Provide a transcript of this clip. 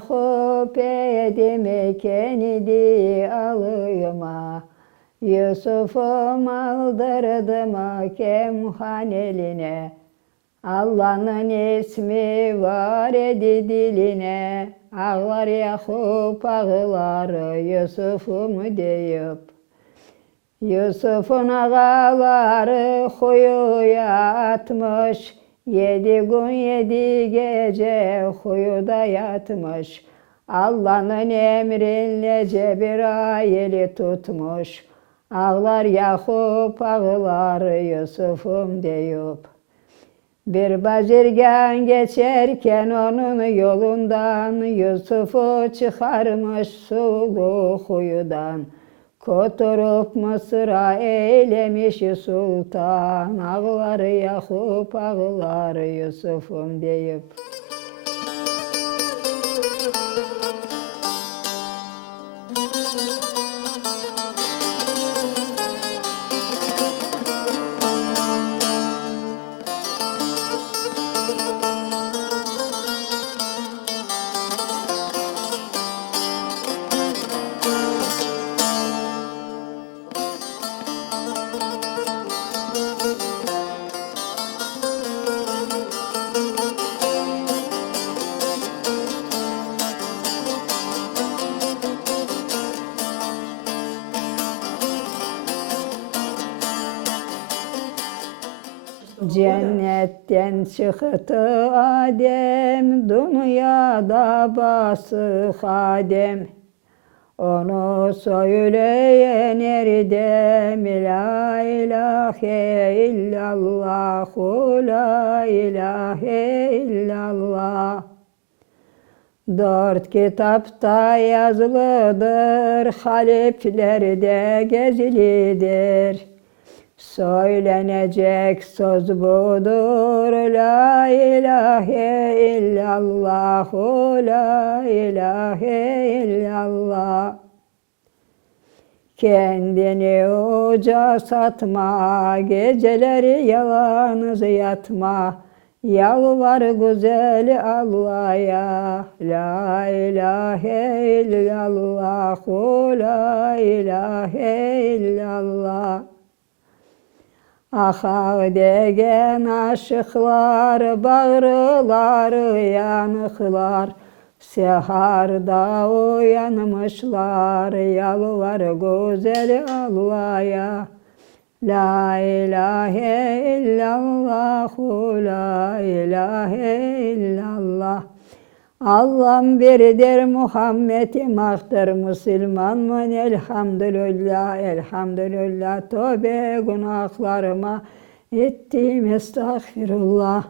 Yakup edimi kendi alıma, Yusuf'um aldırdım Kemhan eline. Allah'ın ismi var idi diline, ağlar Yakup ağlar Yusuf'um deyip. Yusuf'un ağaları huyuya atmış, 7 gün 7 gece huyuda yatmış. Allah'ın emrinle Cebrail'i tutmuş, ağlar Yakup ağlar Yusuf'um deyip. Bir bazirgan geçerken onun yolundan, Yusuf'u çıkarmış sulu huyudan. Koturup Mısır'a eylemiş sultan, ağlar Yakup ağlar Yusuf'um deyip. Cennetten çıktı Adem, dünyada basık Adem. Onu söyleyen erdem, la ilahe illallah, la ilahe illallah. 4 kitapta yazılıdır, harflerde gezilidir. Söylenecek söz budur, la ilahe illallah, la ilahe illallah. Kendini uca satma, geceleri yalnız yatma, yalvar güzel Allah'a, la ilahe illallah, la ilahe illallah. Aha degen aşıklar, bağrıları yanıklar, seharda uyanmışlar, yalvar güzel Allah'a. La ilahe illallah, la ilahe illallah. Allah'ım biridir, Muhammed'im haktır, Müslümanım elhamdülillah, elhamdülillah. Tövbe günahlarıma ettim estağfirullah.